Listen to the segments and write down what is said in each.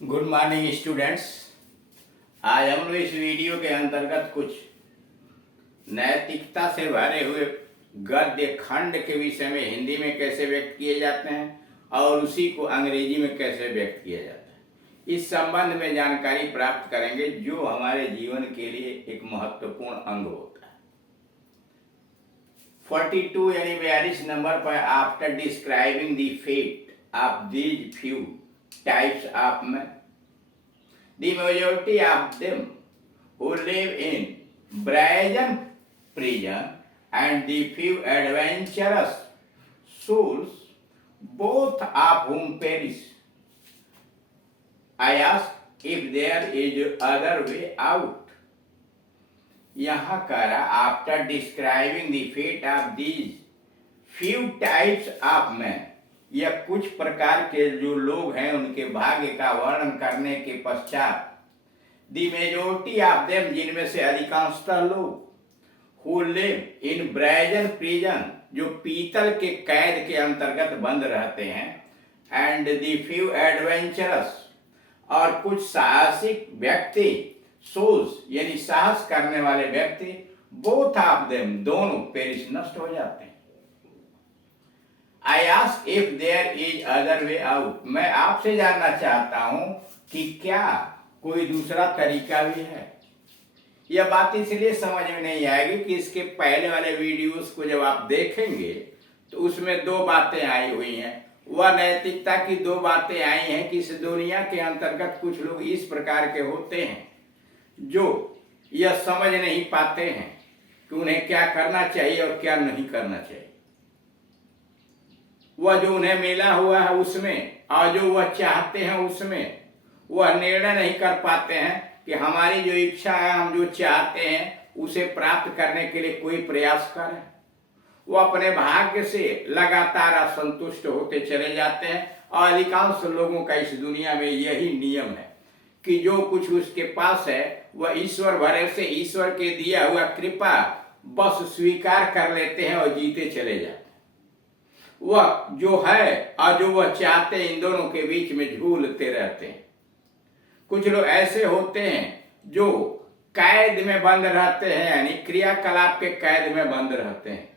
Good morning students. आज हम लोग इस वीडियो के अंतर्गत कुछ नैतिकता से भरे हुए गद्य खंड के विषय में हिंदी में कैसे व्यक्त किए जाते हैं और उसी को अंग्रेजी में कैसे व्यक्त किया जाता है, इस संबंध में जानकारी प्राप्त करेंगे जो हमारे जीवन के लिए एक महत्वपूर्ण अंग होता है। 42 यानी 42 नंबर पर after describing the fate of these few types of men, the majority of them who live in brazen prison and the few adventurous souls, both of whom perish. I ask if there is other way out. यहाँ करा after describing the fate of these few types of men, यह कुछ प्रकार के जो लोग हैं उनके भाग्य का वर्णन करने के पश्चात द मेजोरिटी ऑफ देम, जिनमें से अधिकांशतः लोग who live in brazen prison, जो पीतल के कैद के अंतर्गत बंद रहते हैं, एंड द फ्यू एडवेंचरस, और कुछ साहसिक व्यक्ति, सोल्स यानी साहस करने वाले व्यक्ति, बोथ ऑफ देम, दोनों पेरिश, नष्ट हो जाते हैं। I ask if there is other way out, मैं आपसे जानना चाहता हूं कि क्या कोई दूसरा तरीका भी है। यह बात इसलिए समझ में नहीं आएगी कि इसके पहले वाले वीडियोस को जब आप देखेंगे तो उसमें दो बातें आई हुई हैं। वह नैतिकता की दो बातें आई हैं कि इस दुनिया के अंतर्गत कुछ लोग इस प्रकार के होते हैं जो यह समझ नहीं पाते हैं कि उन्हें क्या करना चाहिए और क्या नहीं करना चाहिए। वह जो उन्हें मिला हुआ है उसमें और जो वह चाहते हैं उसमें वह निर्णय नहीं कर पाते हैं कि हमारी जो इच्छा है, हम जो चाहते हैं उसे प्राप्त करने के लिए कोई प्रयास करें। वह अपने भाग्य से लगातार असंतुष्ट होते चले जाते हैं और अधिकांश लोगों का इस दुनिया में यही नियम है कि जो कुछ उसके पास है वह ईश्वर भरोसे, ईश्वर के दिया हुआ कृपा बस स्वीकार कर लेते हैं और जीते चले जाते हैं। वह जो है और जो वह चाहते हैं, इन दोनों के बीच में झूलते रहते हैं। कुछ लोग ऐसे होते हैं जो कैद में बंद रहते हैं, यानी क्रियाकलाप के कैद में बंद रहते हैं।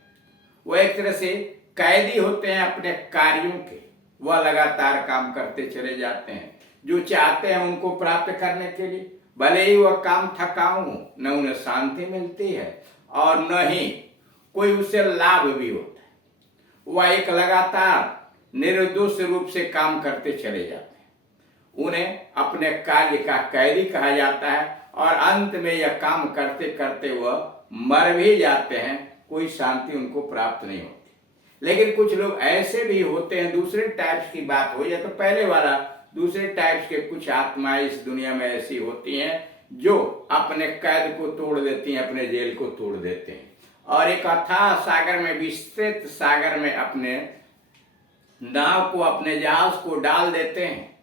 वह एक तरह से कैदी होते हैं अपने कार्यों के, वह लगातार काम करते चले जाते हैं जो चाहते हैं उनको प्राप्त करने के लिए। भले ही वह काम थकाऊ हो, न उन्हें शांति मिलती है और न ही कोई उससे लाभ भी होता है। वह एक लगातार निर्दोष रूप से काम करते चले जाते हैं। उन्हें अपने कार्य का कैदी कहा जाता है और अंत में यह काम करते करते वह मर भी जाते हैं, कोई शांति उनको प्राप्त नहीं होती। लेकिन कुछ लोग ऐसे भी होते हैं, दूसरे टाइप्स की बात हो जाए तो पहले वाला, दूसरे टाइप्स के कुछ आत्माएं इस दुनिया में ऐसी होती हैं जो अपने कैद को तोड़ देती हैं, अपने जेल को तोड़ देते हैं और एक अथाह सागर में, विस्तृत सागर में अपने नाव को, अपने जहाज को डाल देते हैं।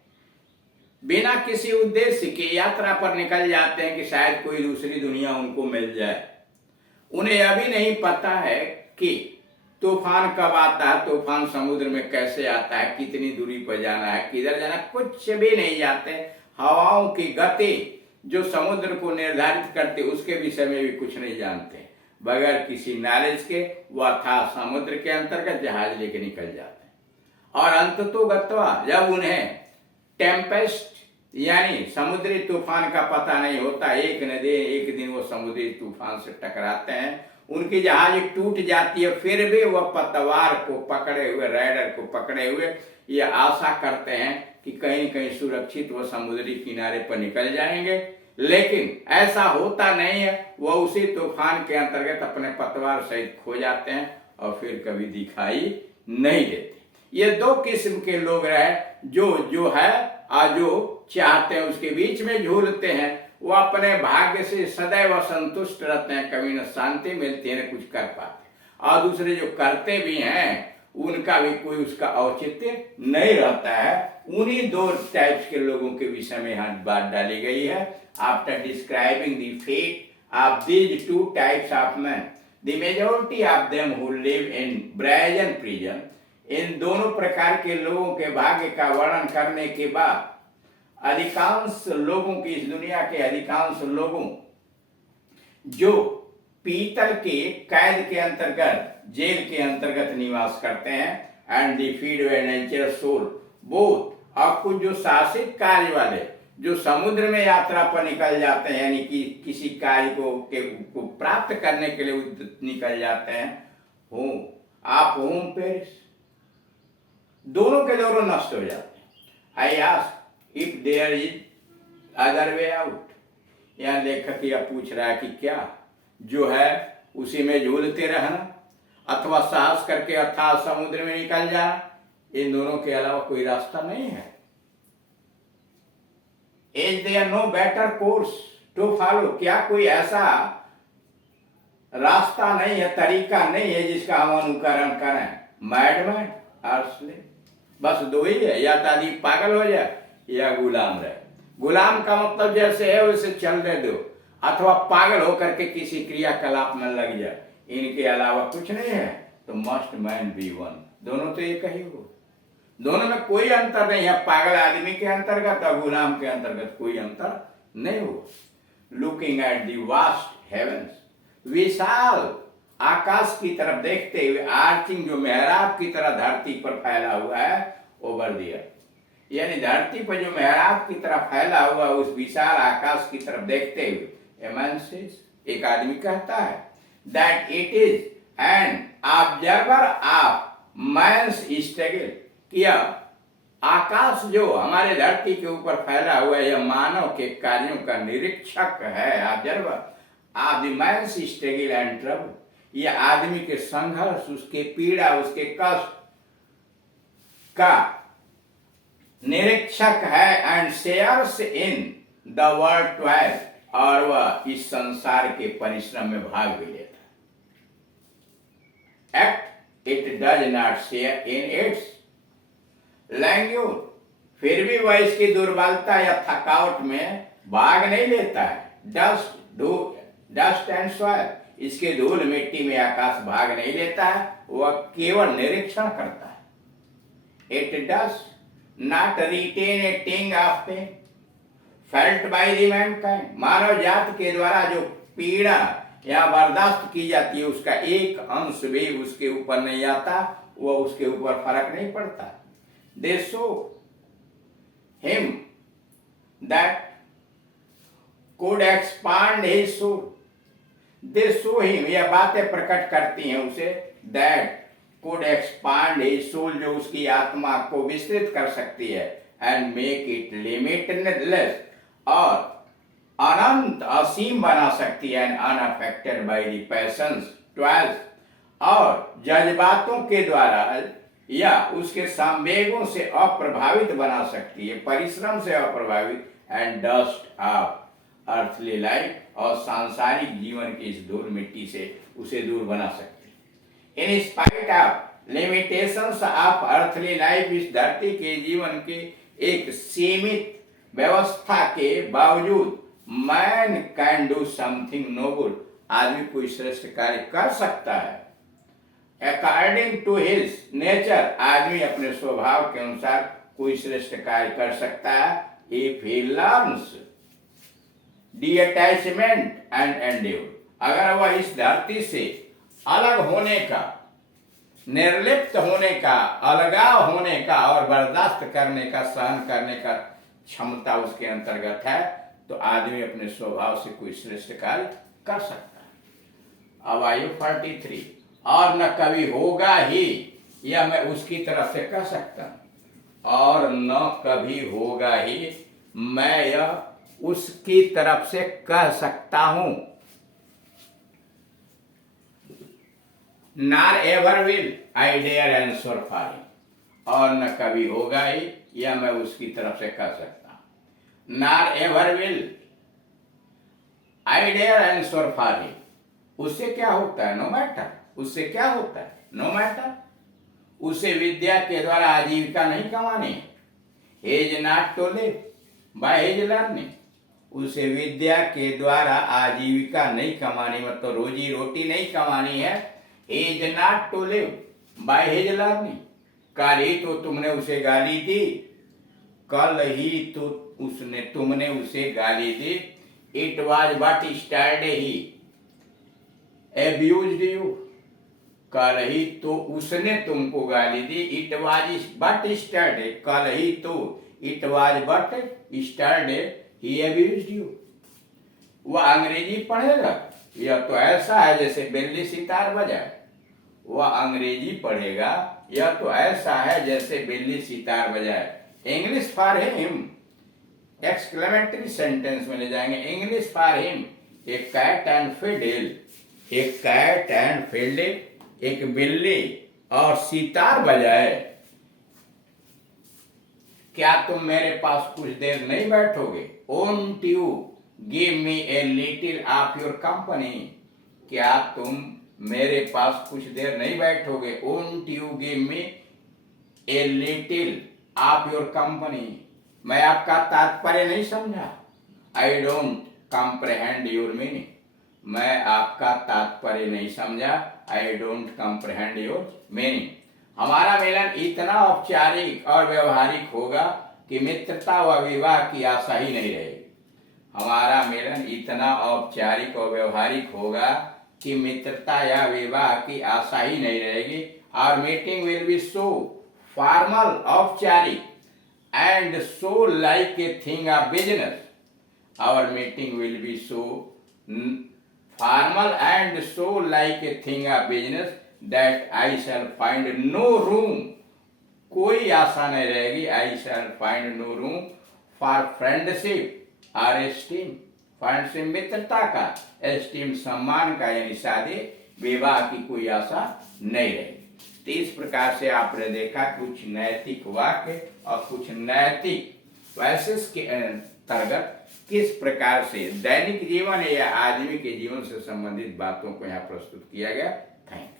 बिना किसी उद्देश्य के यात्रा पर निकल जाते हैं कि शायद कोई दूसरी दुनिया उनको मिल जाए। उन्हें अभी नहीं पता है कि तूफान कब आता है, तूफान समुद्र में कैसे आता है, कितनी दूरी पर जाना है, किधर जाना, कुछ भी नहीं जानते। हवाओं की गति जो समुद्र को निर्धारित करती उसके विषय में भी कुछ नहीं जानते। बगैर किसी नॉलेज के वह था समुद्र के अंतर्गत जहाज लेके निकल जाते हैं और अंततोगत्वा जब उन्हें टेम्पेस्ट यानी समुद्री तूफान का पता नहीं होता, एक दिन वो समुद्री तूफान से टकराते हैं, उनकी जहाज टूट जाती है, फिर भी वह पतवार को पकड़े हुए, राइडर को पकड़े हुए ये आशा करते हैं कि कहीं न कहीं सुरक्षित वो समुद्री किनारे पर निकल जाएंगे। लेकिन ऐसा होता नहीं है, वह उसी तूफान के अंतर्गत अपने पतवार सहित खो जाते हैं और फिर कभी दिखाई नहीं देते। ये दो किस्म के लोग रहे, जो है और जो चाहते हैं उसके बीच में झूलते हैं। वो अपने भाग्य से सदैव संतुष्ट रहते हैं, कभी न शांति मिलती है न कुछ कर पाते, और दूसरे जो करते भी हैं उनका भी कोई उसका औचित्य नहीं रहता है। उन्हीं दो टाइप्स के लोगों के विषय में यहाँ बात डाली गई है। After describing the fate of these two types of man, the majority of them who live in brazen prison, इन दोनों प्रकार के लोगों के भाग्य का वर्णन करने के बाद अधिकांश लोगों की, इस दुनिया के अधिकांश लोगों जो पीतल के कैद के अंतर्गत, जेल के अंतर्गत निवास करते हैं, and the feed nature soul both, और कुछ जो साहसिक कार्य वाले जो समुद्र में यात्रा पर निकल जाते हैं, यानी कि किसी कार्य को प्राप्त करने के लिए निकल जाते हैं, हूँ आप होम पेरिस, दोनों के दोनों नष्ट हो जाते हैं। I ask if there is other way out. यहाँ लेखक यह पूछ रहा है कि क्या जो है उसी में झूलते रहना अथवा साहस करके अथाह समुद्र में निकल जाना, इन दोनों के अलावा कोई रास्ता नहीं है। Is there no better course to follow, क्या कोई ऐसा रास्ता नहीं है, तरीका नहीं है जिसका हम अनुकरण करें? मैडमैन और बस दो ही है, या तो आदमी पागल हो जाए या गुलाम रहे। गुलाम का मतलब जैसे है वैसे चलने दो, अथवा पागल होकर के किसी क्रियाकलाप में लग जाए, इनके अलावा कुछ नहीं है। तो मस्ट मैन बी वन, दोनों तो एक ही हो, दोनों में कोई अंतर नहीं है। पागल आदमी के अंतर्गत और गुलाम के अंतर्गत कोई अंतर नहीं हो। Looking at the vast heavens, विशाल आकाश की तरफ देखते हुए, आर्चिंग जो मेहराब की तरह धरती पर फैला हुआ है, ओवर द अर्थ, यानी धरती पर जो मेहराब की तरह फैला हुआ उस विशाल आकाश की तरफ देखते हुए, ए मैन सेज, एक आदमी कहता है, that it is an observer of man's struggle, किया आकाश जो हमारे धरती के ऊपर फैला हुआ है, यह मानव के कार्यों का निरीक्षक है, observer of the man's struggle and trouble, यह आदमी के संघर्ष, उसके पीड़ा, उसके कष्ट का निरीक्षक है, and shares in the world twelve, और वह इस संसार के परिश्रम में भाग भी लेता है। Act it does not share in its languor, फिर भी वह इसकी दुर्बलता या थकावट में भाग नहीं लेता है। डस्ट एंड सॉइल, इसके धूल मिट्टी में आकाश भाग नहीं लेता है, वह केवल निरीक्षण करता है। It does not retain a thing of pain felt by the mankind, मानव जात के द्वारा जो पीड़ा या बर्दाश्त की जाती है उसका एक अंश भी उसके ऊपर नहीं आता, वह उसके ऊपर फर्क नहीं पड़ता। They show him that could expand his soul. They show him, यह बातें प्रकट करती हैं उसे, that could expand his soul, जो उसकी आत्मा को विस्तृत कर सकती है, and make it limitless, और अनंत असीम बना सकती है, and unaffected by the passions, trials, और जज्बातों के द्वारा या उसके संवेगों से अप्रभावित बना सकती है, परिश्रम से अप्रभावित, and dust of earthly life, और सांसारिक जीवन की इस धूल मिट्टी से उसे दूर बना सकती है। In spite of limitations of earthly life, इस धरती के जीवन के एक सीमित व्यवस्था के बावजूद, man can do something noble, आदमी कोई श्रेष्ठ कार्य कर सकता है। अकॉर्डिंग टू हिज नेचर, आदमी अपने स्वभाव के अनुसार कोई श्रेष्ठ कार्य कर सकता है, if he learns detachment and endure, अगर वह इस धरती से अलग होने का, निर्लिप्त होने का, अलगाव होने का और बर्दाश्त करने का, सहन करने का क्षमता उसके अंतर्गत है, तो आदमी अपने स्वभाव से कोई श्रेष्ठ कार्य कर सकता है। अब आयु 43, और न कभी होगा ही, यह मैं उसकी तरफ से कह सकता हूं, और न कभी होगा ही, मैं यह उसकी तरफ से कह सकता हूं। Nor ever will I dare answer for him, और न कभी होगा ही, यह मैं उसकी तरफ से कह सकता हूं। Nor ever will I dare answer for him, उससे क्या होता है? नो मैटर, उससे क्या होता है? नो मैटर, उसे विद्या के द्वारा आजीविका नहीं कमानी है। Is not to live by his learning, उसे विद्या के द्वारा आजीविका नहीं कमानी, मतलब रोजी रोटी नहीं कमानी है। Is not to live by his learning, कल ही तो तुमने उसे गाली दी, कल ही तो उसने तुमने उसे गाली दी। It was but yesterday he abused you, कल ही तो उसने तुमको गाली दी। इट वॉज बट स्टार्ड, कल ही तो it was but yesterday he abused you. वह अंग्रेजी पढ़ेगा, यह तो ऐसा है जैसे बिल्ली सितार बजाए। वह अंग्रेजी पढ़ेगा, यह तो ऐसा है जैसे बिल्ली सितार बजाए। English for him, exclamatory sentence में ले जाएंगे। English for him a cat and fiddle, एक कैट एंड फिडल, एक बिल्ली और सितार बजाए। क्या तुम मेरे पास कुछ देर नहीं बैठोगे? ओंट you give me a little of your company, क्या तुम मेरे पास कुछ देर नहीं बैठोगे? ओंट you give me a little of your company, मैं आपका तात्पर्य नहीं समझा। I don't comprehend your meaning, मैं आपका तात्पर्य नहीं समझा। I don't comprehend your meaning. हमारा मिलन इतना औपचारिक और व्यवहारिक होगा कि मित्रता व विवाह की आशा ही नहीं रहेगी। हमारा मिलन इतना औपचारिक और व्यवहारिक होगा कि मित्रता या विवाह की आशा ही नहीं रहेगी। और meeting will be so formal, औपचारिक, and so like a thing of business. Our meeting will be so formal and so like a thing of business that I shall find no room, कोई आशा नहीं रहेगी। I shall find no room for friendship और esteem, friendship मित्रता का, esteem सम्मान का, यानी शादी विवाह की कोई आशा नहीं रहेगी। तो इस प्रकार से आपने देखा कुछ नैतिक वाक्य और कुछ नैतिक वैसेस के अंतर्गत किस प्रकार से दैनिक जीवन या आदमी के जीवन से संबंधित बातों को यहाँ प्रस्तुत किया गया। Thank you.